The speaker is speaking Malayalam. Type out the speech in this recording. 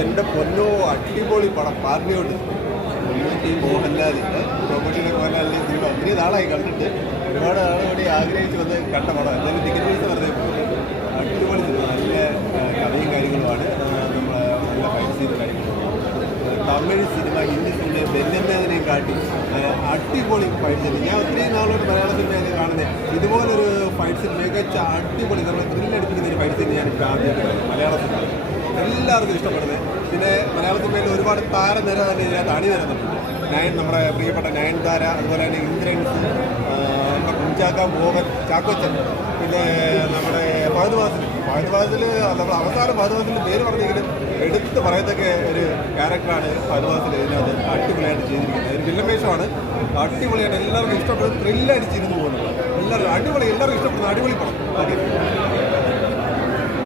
എൻ്റെ പൊന്നോ അടിപൊളി പടം പാർട്ടിയോട് മോഹൻലാലിൻ്റെ പ്രൊമോഷനെ മോഹൻലാലിൻ്റെ സിനിമ ഒത്തിരി നാളായി കണ്ടിട്ട് ഒരുപാട് ആളുകൂടി ആഗ്രഹിച്ച് വന്ന് കണ്ട പടം എന്തായാലും ടിക്കറ്റ് പൈസ വെറുതെ അടിപൊളി സിനിമ നല്ല കഥയും കാര്യങ്ങളുമാണ് നമ്മൾ നല്ല ഫൈറ്റ് സീനും കാര്യങ്ങളും തമിഴ് സിനിമ ഹിന്ദി സിനിമ ബെല്ലമ്മേതിനെയും കാട്ടി അടിപൊളി ഫൈറ്റ് സിനിമ ഞാൻ ഒത്തിരി നാളോട് മലയാള സിനിമയൊക്കെ കാണുന്നത് ഇതുപോലൊരു ഫൈറ്റ് സിനിമ മികച്ച അടിപൊളി നമ്മൾ ത്രില്ലടിപ്പിക്കുന്ന ഒരു ഫൈറ്റ് സിനിമ ഞാനിപ്പോൾ ആദ്യമായിട്ട് പറയുന്നത് മലയാള സിനിമ എല്ലാവർക്കും ഇഷ്ടപ്പെടുന്നത് പിന്നെ മലയാള സിനിമയിൽ ഒരുപാട് താരനിര തന്നെ ഇതിനകത്ത് അണി വരുന്നുണ്ട് നമ്മുടെ പ്രിയപ്പെട്ട നയൻതാര അതുപോലെ തന്നെ ഇന്ദ്രൻസ് നമ്മുടെ കുഞ്ചാക്ക മോഹൻ ചാക്കോച്ചൻ പിന്നെ നമ്മുടെ ഫഹദ് നമ്മൾ അവസാനം ഫഹദ് പേര് പറഞ്ഞെങ്കിലും എടുത്ത് പറയത്തക്ക ഒരു ക്യാരക്ടറാണ് ഫഹദ് ഇതിനകത്ത് അടിപൊളിയായിട്ട് ചെയ്തിരിക്കുന്നത് ഒരു വില്ലമേഷമാണ് അടിപൊളിയായിട്ട് എല്ലാവർക്കും ഇഷ്ടപ്പെടുന്ന ത്രില്ലടിച്ചിരുന്നു പോകുന്നത് എല്ലാവർക്കും എല്ലാവർക്കും ഇഷ്ടപ്പെടുന്ന അടിപൊളി പടം ഓക്കെ